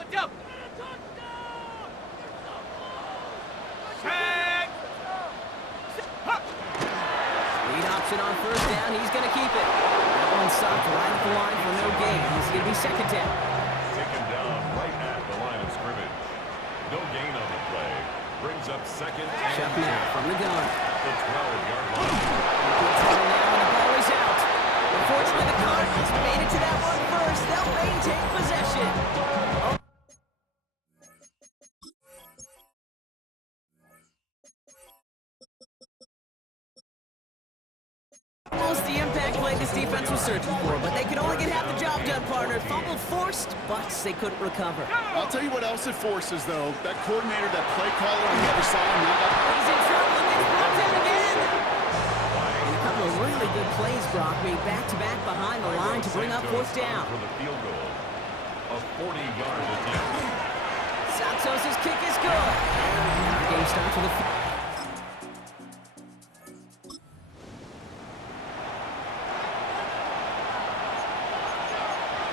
Lead option on first down. He's going to keep it. That one stopped right at the line for no gain. This is going to be second down. Taken down right at the line of scrimmage. No gain on the play. Brings up second and Shut now from the gun. the 12-yard line. Now and the ball is out. Unfortunately, the Cardinals made it to that one first. They'll maintain possession. Almost the impact play this defense was searching for, but they could only get half the job done, partner. Fumble forced, but they couldn't recover. I'll tell you what else it forces, though. That coordinator, that play caller on the other side. He's in trouble and gets brought down again. And a couple of really good plays, Brock, made back-to-back behind the line to bring up fourth down. For the field goal. A 40-yard attempt. Santos' kick is good. And our game starts with a...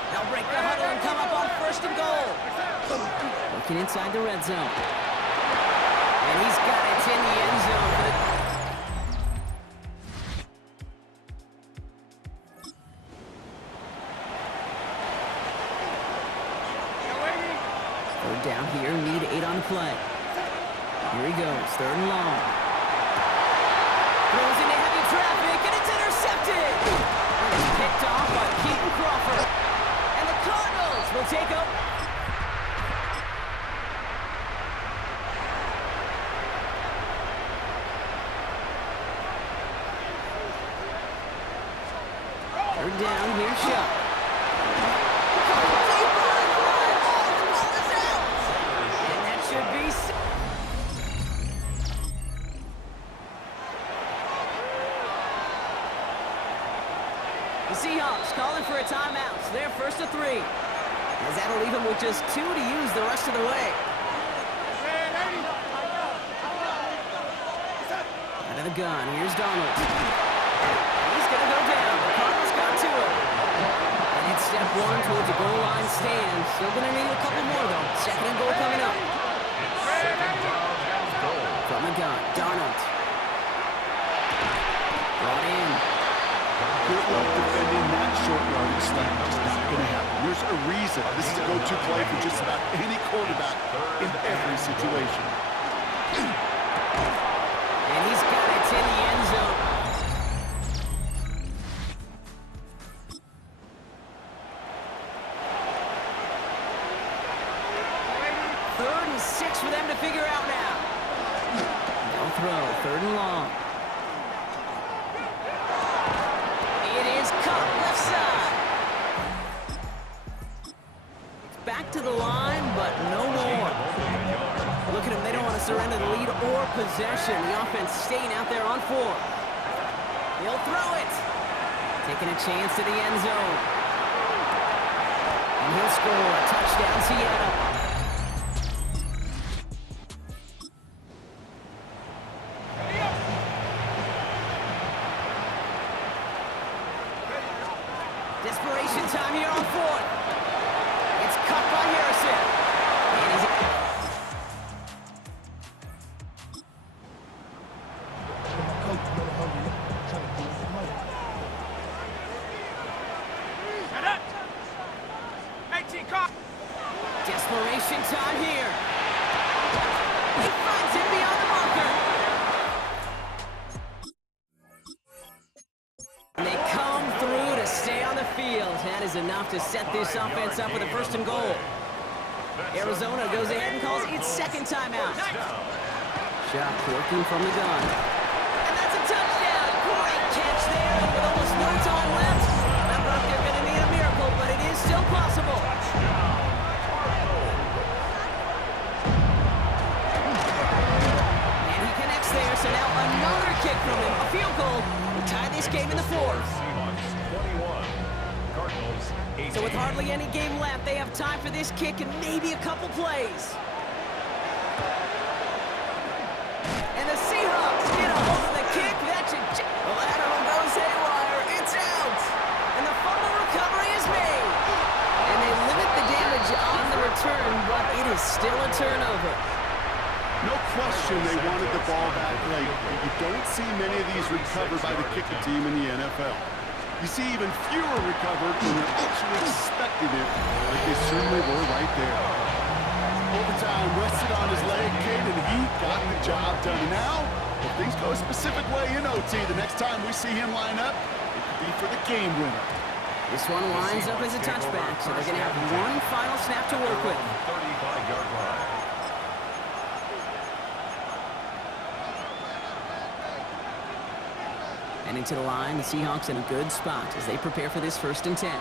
They'll break the huddle and come up on first and goal. Looking inside the red zone. And he's got it in the end zone. For the... Third down here, need 8 on the play. Here he goes, third and long. Throws into heavy traffic, and it's intercepted! And it's picked off by Keaton Crawford. And the Cardinals will take up. Third down, here's Shuck. The Seahawks calling for a timeout. So they're first to 3. As that'll leave them with just 2 to use the rest of the way. Out of the gun, here's Donald. He's going to go down. The Cardinals got to him. And it's step 1 towards the goal line stand. Still going to need a couple more, though. Second and goal coming up. From the gun, Donald. Brought in. Good luck defending that short yardage slant. Just not going to happen. There's a reason this is a go-to play for just about any quarterback in every situation. And he's got it in the end zone. Third and 6 for them to figure out now. No throw, third and long. Left side. It's back to the line, but no more. Look at them. They don't want to surrender the lead or possession. The offense staying out there on 4. He'll throw it. Taking a chance to the end zone. And he'll score a touchdown, Seattle. Desperation time here on 4th. It's cut by Harrison. And he's... Desperation time here. He finds him beyond the marker. And they come through to stay on the field. That is enough to set this offense up with a first and goal. Arizona goes ahead and calls its second timeout. Shot working from the gun. And that's a touchdown. Great catch there. And with almost no time left, I'm not going to need a miracle, but it is still possible. And he connects there, so now another kick from him. A field goal will tie this game in the 4th. So with hardly any game left, they have time for this kick and maybe a couple plays. And the Seahawks get a hold of the kick. That should... The lateral goes haywire. It's out. And the fumble recovery is made. And they limit the damage on the return, ball that late. You don't see many of these recovered by the kicking team in the NFL. You see even fewer recovered when you're actually expecting it, like they certainly were right there. Overtime rested on his leg, Kate, and he got the job done. Now, if things go a specific way in OT, the next time we see him line up, it could be for the game winner. This one lines up as a touchback, so they're going to have one final snap to work with. 35-yard line. And into the line, the Seahawks in a good spot as they prepare for this 1st and 10.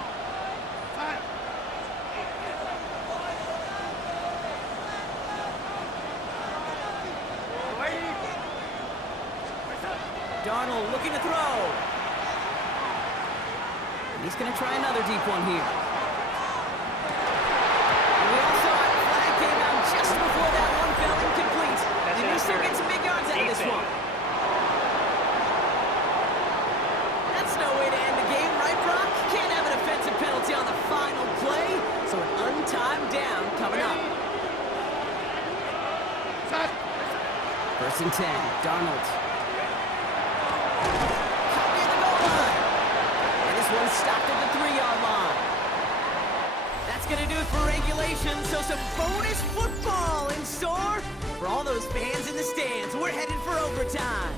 Darnold looking to throw. And he's going to try another deep one here. And we all saw it. Flag came out just before that one fell incomplete. And he still gets some big yards out of this one. That's no way to end the game, right, Brock? Can't have an offensive penalty on the final play. So an untimed down coming up. 1st and 10. Darnold. One stopped at the 3-yard line. That's going to do it for regulation, so some bonus football in store for all those fans in the stands. We're headed for overtime.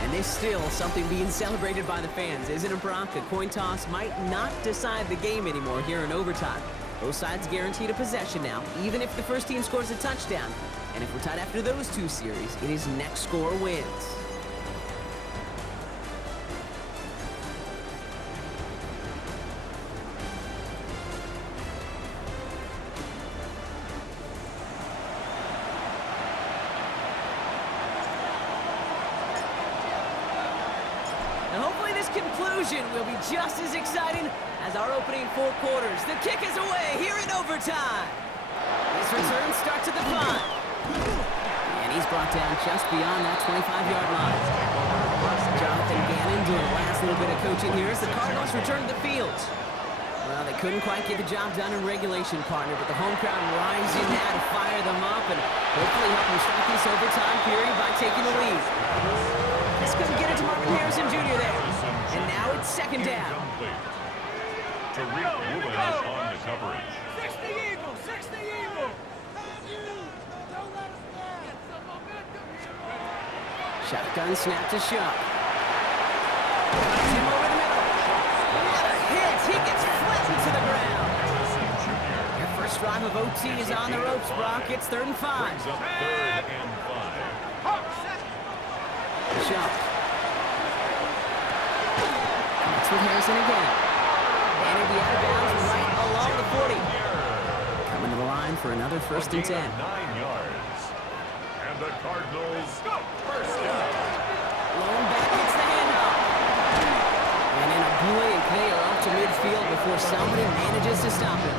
And there's still something being celebrated by the fans, isn't it, Brock? A coin toss might not decide the game anymore here in overtime. Both sides guaranteed a possession now, even if the first team scores a touchdown. And if we're tied after those two series, it is next score wins. Conclusion will be just as exciting as our opening 4 quarters. The kick is away here in overtime. This return starts at the 5. And he's brought down just beyond that 25-yard line. Jonathan Gannon doing the last little bit of coaching here as the Cardinals return to the field. Well, they couldn't quite get the job done in regulation, partner, but the home crowd rising now to fire them up and hopefully help them start this overtime period by taking the lead. This couldn't get it to Marvin Harrison Jr. there. And now it's 2nd down. Tariq Woolen on the coverage. 60 Eagles! 60 Eagles! Shotgun snap to Shuck. Him over the middle. What a hit! He gets flattened to the ground. Their first drive of OT is on the ropes, Brock. It's 3rd and 5. Brings up 3rd and 5. Shuck. That's with Harrison again. And it'll be out of bounds right along the 40. Coming to the line for another 1st and 10. 9 yards. And the Cardinals first down. Lone back gets the handoff. And in a blink, they are up to midfield before somebody manages to stop him.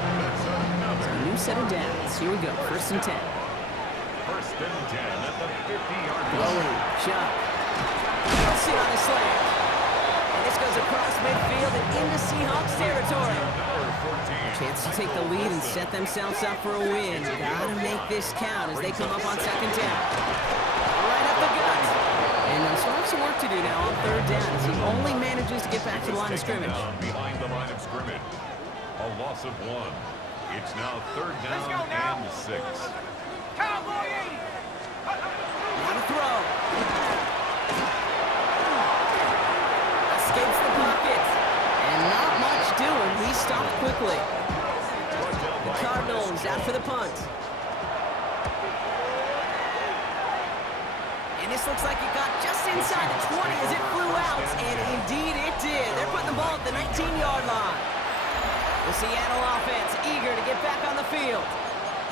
So a new set of downs. Here we go. 1st and 10. 1st and 10 at the 50-yard line. Lowen, Shuck. Sit on the slant. And this goes across midfield and into Seahawks territory. A chance to take the lead and set themselves up for a win. Gotta make this count as they come up on 2nd down. Right up the gut. And they'll still have some work to do now on 3rd down as he only manages to get back to the line of scrimmage. Behind the line of scrimmage. A loss of 1. It's now 3rd down and 6. Cowboy 80! Now to throw. Escapes the pocket. And not much doing. He stopped quickly. The Cardinals out for the punt. And this looks like it got just inside the 20 as it flew out. And indeed it did. They're putting the ball at the 19-yard line. The Seattle offense eager to get back on the field.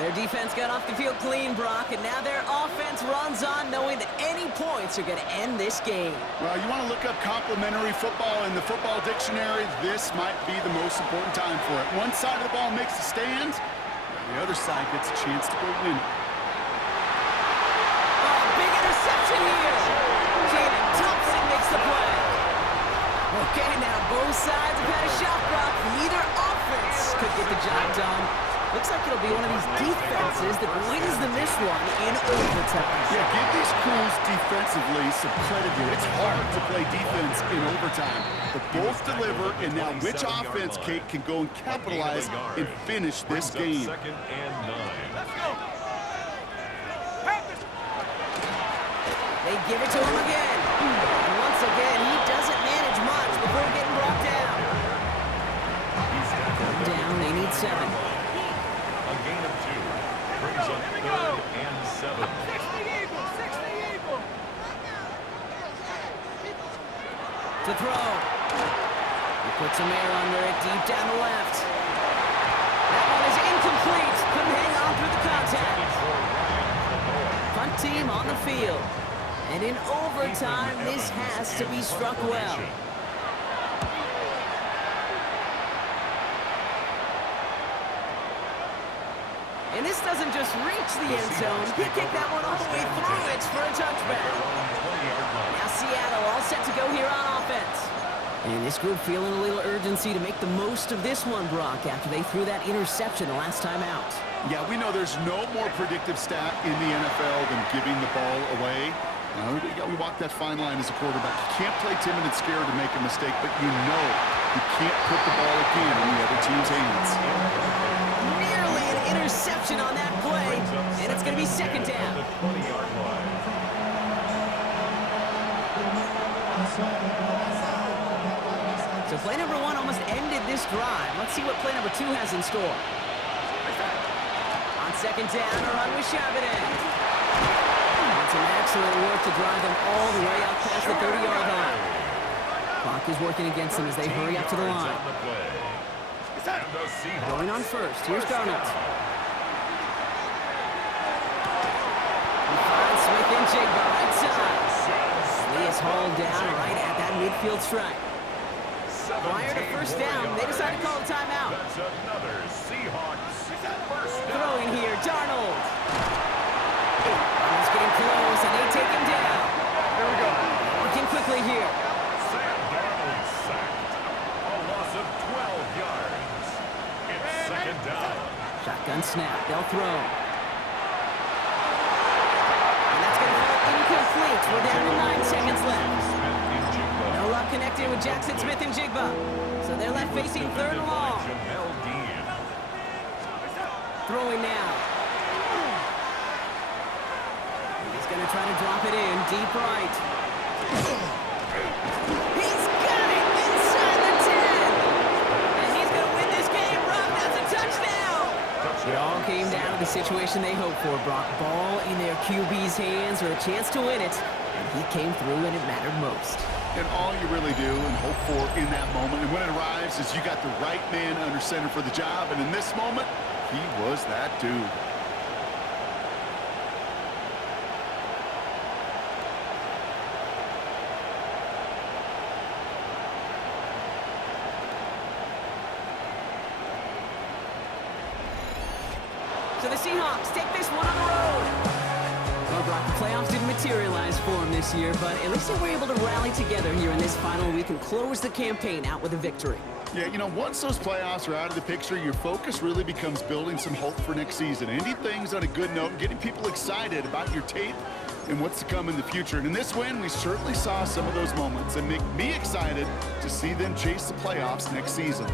Their defense got off the field clean, Brock, and now their offense runs on knowing that any points are going to end this game. Well, you want to look up complimentary football in the football dictionary, this might be the most important time for it. One side of the ball makes the stands, the other side gets a chance to go win. Oh, big interception here. Jalen Thompson makes the play. Okay, now both sides have had a shot, Brock. Neither offense could get the job done. Looks like it'll be one of these defenses that wins the missed one in overtime. Yeah, give these crews defensively some credit here. It's hard to play defense in overtime. But both deliver, and now which offense, Kate, can go and capitalize and finish this game? Second and 9. Let's go. They give it to him again. And once again, he doesn't manage much before getting brought down. Down, they need 7. A gain of 2. Brings up third and 7. 60 Eagles, 60 Eagles. To throw. He puts some air under it deep down the left. That one is incomplete. Couldn't hang on through the contact. Punt team on the field. And in overtime, this has to be struck well. And this doesn't just reach the end zone. He kicked that one all the way through it for a touchback. Now Seattle all set to go here on offense. And this group feeling a little urgency to make the most of this one, Brock, after they threw that interception the last time out. Yeah, we know there's no more predictive stat in the NFL than giving the ball away. We walk that fine line as a quarterback. You can't play timid and scared to make a mistake, but you know you can't put the ball again in the other team's hands. Nearly an interception on that play, and it's going to be second down. The 20-yard line. So play number 1 almost ended this drive. Let's see what play number 2 has in store. On second down, a run with Charbonnet. Some excellent work to drive them all the way up past the 30-yard line. Clock is working against them as they hurry up to the line. Going on first, here's Darnold. He finds Smith-Njigba right side. Lee is hauled down right at that midfield stripe. Prior to first down, they decide to call a timeout. That's another Seahawks first down. Throwing here, Darnold. He's getting close, and they take him down. Here we go. Working quickly here. Sam Darnold sacked. A loss of 12 yards. It's second down. Shotgun snap, they'll throw. And that's going to fall incomplete. We're down to 9 seconds left. Smith-Njigba. No luck connected with Jackson Smith-Njigba. So they're left facing third and long. Jamel Dean. Throwing now. He's going to try to drop it in deep right. He's got it inside the 10. And he's going to win this game. Brock, that's a touchdown. It all came down to the situation they hoped for, Brock. Ball in their QB's hands or a chance to win it. And he came through when it mattered most. And all you really do and hope for in that moment, and when it arrives, is you got the right man under center for the job. And in this moment, he was that dude. So the Seahawks take this one on the road. Well, Brock, the playoffs didn't materialize for them this year, but at least they were able to rally together here in this final week and close the campaign out with a victory. Yeah, you know, once those playoffs are out of the picture, your focus really becomes building some hope for next season. Ending things on a good note, getting people excited about your tape and what's to come in the future. And in this win, we certainly saw some of those moments and make me excited to see them chase the playoffs next season.